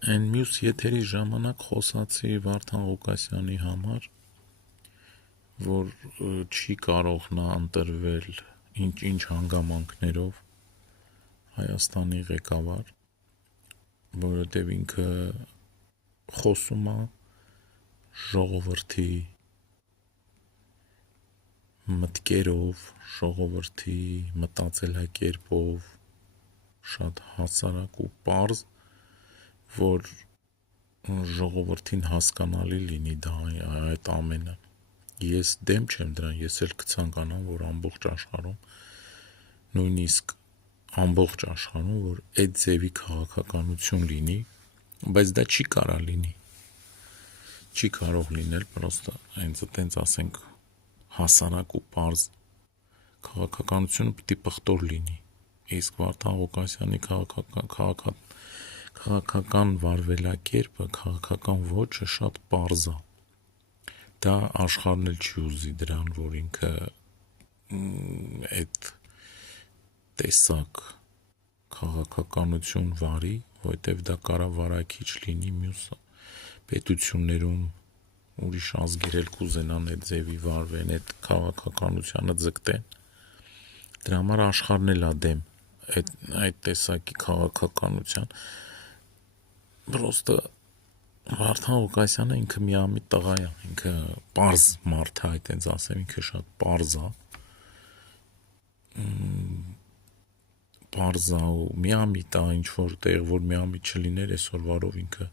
Այն մյուս եթերի ժամանակ խոսացի Վարդան Ղուկասյանի համար, որ չի կարող նա ընտրվել ինչ հանգամանքներով Հայաստանի ղեկավար, որովհետև ինքը խոսում է ժողովրդի մտքերով, ժողովրդի մտածելակերպով, շատ հասարակ ու պարզ, որ ժողովրդին հասկանալի լինի դա այդ ամենը։ Ես դեմ չեմ դրան, ես էլ կցանկանամ, որ ամբողջ աշխարհում, նույնիսկ ամբողջ աշխարհում, որ այդ ձևի քաղաքականություն լինի, բայց դա չի կարա լինի, չի կարող լինել, պրոստը հենց այտենց ասենք հասարակ ու պարզ քաղաքականությունը պիտի պղտոր լինի, իսկ Վարդան Ղուկասյանի քաղաքական վարվելակերպը, քաղաքական ոճը շատ պարզ է, դա աշխարհն էլ չի ուզի դրան, որ ինքը այդ տեսակ քաղաքականություն վարի, որովհետև դա կարա վարակիչ լինի մյուս պետություններում, ուրիշ ազգեր էլ կուզենան այդ ձևի վարվեն, այդ քաղաքականությանը ձգտեն, դրա համար աշխարհն էլ է դեմ այդ տեսակի քաղաքականության, պրոստը Վարդան Ղուկասյանը ինքը միամիտ տղա է, ինքը պարզ մարդ է, այտենց ասեմ, ինքը շատ պարզ է, ու միամիտ է, ինչ-որ տեղ, որ միամիտ չլիներ, այսօրվարով ինքը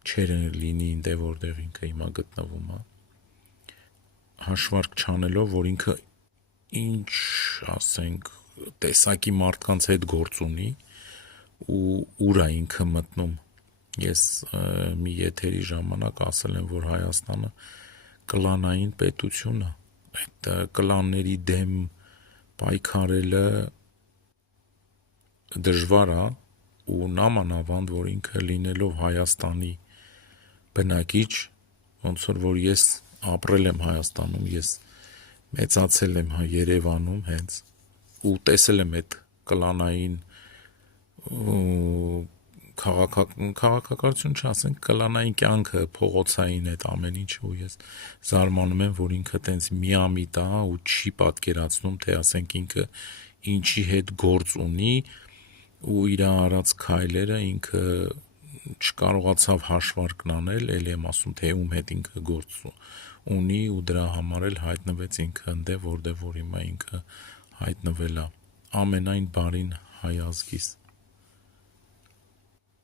չեր լինի ինտե, որտեղ ինքը հիմա գտնվում է, հաշվարկ չանելով, որ ինքը ինչ, ասենք, տեսակի մարդկանց հետ գործ ունի, ու ուր է ինքը մտնում, ես մի եթերի ժամանակ ասել եմ, որ Հայաստանը կլանային պետություն է, այդ կլանների դեմ պայքարելը դժվար է, ու նամանավանդ, որ ինքը լինելով Հայաստանի բնակիչ, ոնց որ ես ապրել եմ Հայաստանում, ես մեծացել եմ Երևանում հենց, ու տեսել եմ այդ կլանային քաղաքականություն չասենք, կլանային կյանքը, փողոցային այդ ամեն ինչը, ու ես զարմանում եմ, որ ինքը տենց միամիտ է ու չի պատկերացնում, թե ասենք ինքը ինչի հետ գործ ունի, ու իր արած քայլերը ինքը չկարողացավ հաշվարկն անել, էլ եմ ասում, թե ում հետ ինքը գործ ունի, ու դրա համար էլ հայտնվեց ինքը ընդ, որտեղ որ հիմա ինքը հայտնվել է, ամենայն բարին հայ ազգիս։